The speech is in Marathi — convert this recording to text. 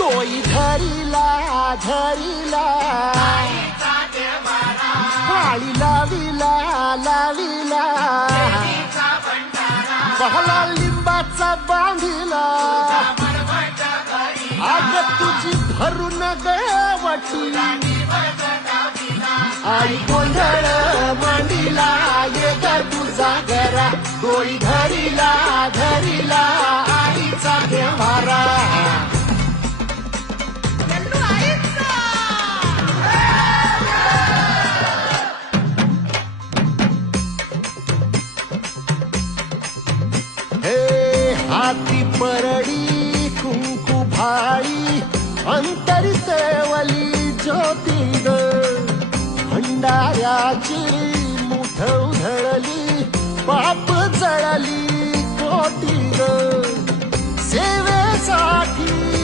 तोई धरिला धरिला काळी लाविला लाविला पहला लिंबाचा बांधिला आग तुझी भरून गवटी आई गोंधळ मांडिला ये ग तुझा घरा डोई धरिला धरिला आईचा देवारा हे हाती परडी कुंकू भाळी अंतरी सेवली ज्योती ग भंडाऱ्याची मुठ उधळली पाप जळली कोटी ग सेवेसाठी